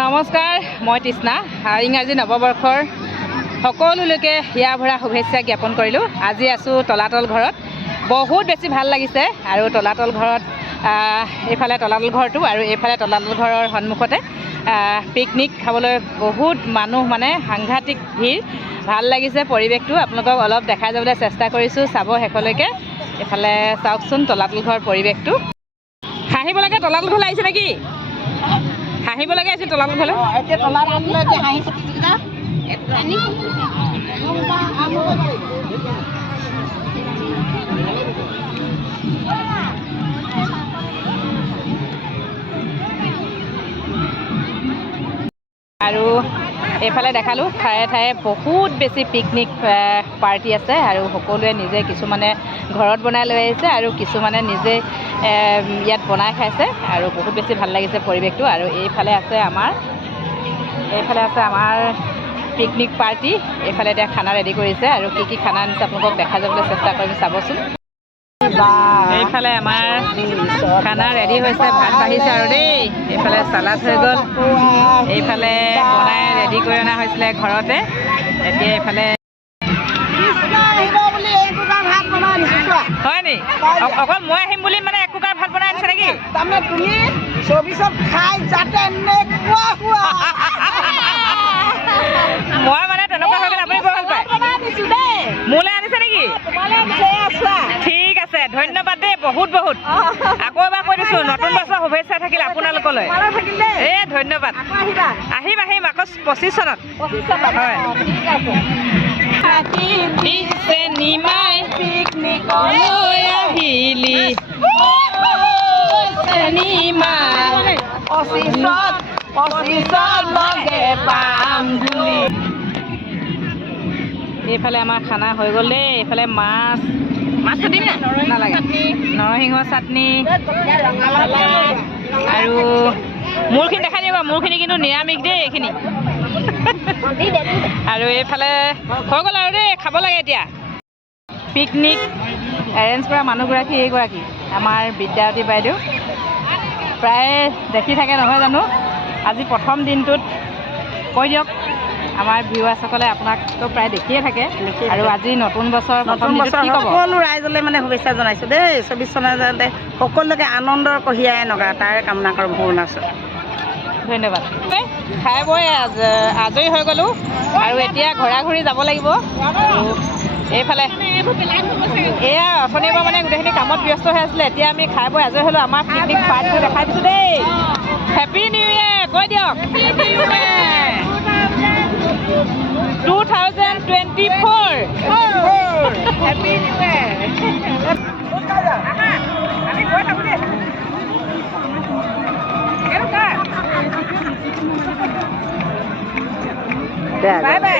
নমস্কাৰ, মই তৃষ্ণা। ইংৰাজী নৱবৰ্ষৰ সকলোলৈকে হিয়া ভৰা শুভেচ্ছা জ্ঞাপন কৰিলোঁ। আজি আছোঁ তলাতল ঘৰত। বহুত বেছি ভাল লাগিছে আৰু তলাতল ঘৰত এইফালে তলাতল ঘৰটো আৰু এইফালে তলাতল ঘৰৰ সন্মুখতে পিকনিক খাবলৈ বহুত মানুহ, মানে সাংঘাতিক ভিৰ। ভাল লাগিছে পৰিৱেশটো। আপোনালোকক অলপ দেখাই যাবলৈ চেষ্টা কৰিছোঁ, চাব শেষলৈকে। এইফালে চাওকচোন তলাতল ঘৰৰ পৰিৱেশটো। হাঁহিব লাগে, তলাতল ঘৰ লাগিছে নেকি? হাঁহিব লাগে আজি তলাতল ঘৰলৈ। আৰু এইফালে দেখালোঁ ঠায়ে ঠায়ে বহুত বেছি পিকনিক পাৰ্টি আছে আৰু সকলোৱে নিজে, কিছুমানে ঘৰত বনাই লৈ আহিছে আৰু কিছুমানে নিজে ইয়াত বনাই খাইছে আৰু বহুত বেছি ভাল লাগিছে পৰিৱেশটো। আৰু এইফালে আছে আমাৰ পিকনিক পাৰ্টি। এইফালে এতিয়া খানা ৰেডি কৰিছে আৰু কি খানা আনিছে আপোনালোকক দেখা যাবলৈ চেষ্টা কৰিম, চাবচোন। এইফালে আমাৰ খানা ৰেডি হৈছে, ভাত বাঢ়িছে আৰু দেই। এইফালে চালাড হৈ গ'ল, এইফালে বনাই ৰেডি কৰি অনা হৈছিলে ঘৰতে। এতিয়া এইফালে হয় নি? অকল মই আহিম বুলি মানে এক কুকাৰ ভাত বনাই আনিছে নেকি? তাৰমানে তুমি চৌবিছত খাই যাতে এনেকুৱা হোৱা। মই মানে তেনেকুৱা হৈ গ'লে আপুনি বৰ ভাল পায়। মোলৈ আনিছে নেকি? ঠিক আছে, ধন্যবাদ দেই, বহুত বহুত। আকৌ এবাৰ কৈ দিছোঁ, নতুন বছৰ শুভেচ্ছা থাকিল আপোনালোকলৈ। এই ধন্যবাদ। আহিম আকৌ 25 চনত। হয়। নিমাই পিকনিকলৈ আহিলি, নিমাই 25 লগে পাম ধুলি। এইফালে আমাৰ খানা হৈ গ'ল দেই। এইফালে মাছটো দিম নে নালাগে? নৰসিংহ চাটনি আৰু মূৰখিনি দেখাই দিব। মূৰখিনি কিন্তু নিৰামিষ দেই এইখিনি। আৰু এইফালে হৈ গ'ল আৰু দেই, খাব লাগে এতিয়া। পিকনিক এৰেঞ্জ কৰা মানুহগৰাকী এইগৰাকী আমাৰ বিদ্যাৱতী বাইদেউ। প্ৰায় দেখি থাকে নহয় জানো? আজি প্ৰথম দিনটোত কৈ দিয়ক আমাৰ ভিউৱাৰ্ছসকলে, আপোনাকতো প্ৰায় দেখিয়ে থাকে। আৰু আজি নতুন বছৰ সকলো ৰাইজলৈ মানে শুভেচ্ছা জনাইছোঁ দেই। 24 চনৰ যাতে সকলোকে আনন্দৰ কঢ়িয়াই নগা তাৰ কামনা কৰোঁ ভগৱানৰ। ধন্যবাদ। খাই বৈ আজৰি হৈ গ'লোঁ আৰু এতিয়া ঘৰা ঘূৰি যাব লাগিব। আৰু এইফালে এয়া অথনিৰ পৰা মানে গোটেইখিনি কামত ব্যস্ত হৈ আছিলে। এতিয়া আমি খাই বৈ আজৰি হ'লোঁ। আমাৰ পিকনিক পাৰ্টিটো দেখাই দিছোঁ দেই। হেপী নিউ ইয়েৰ কৈ দিয়ক। 2024 হেপী নিউ ইয়েৰ। আমি গৈ থাকোঁ দেই। Bye bye.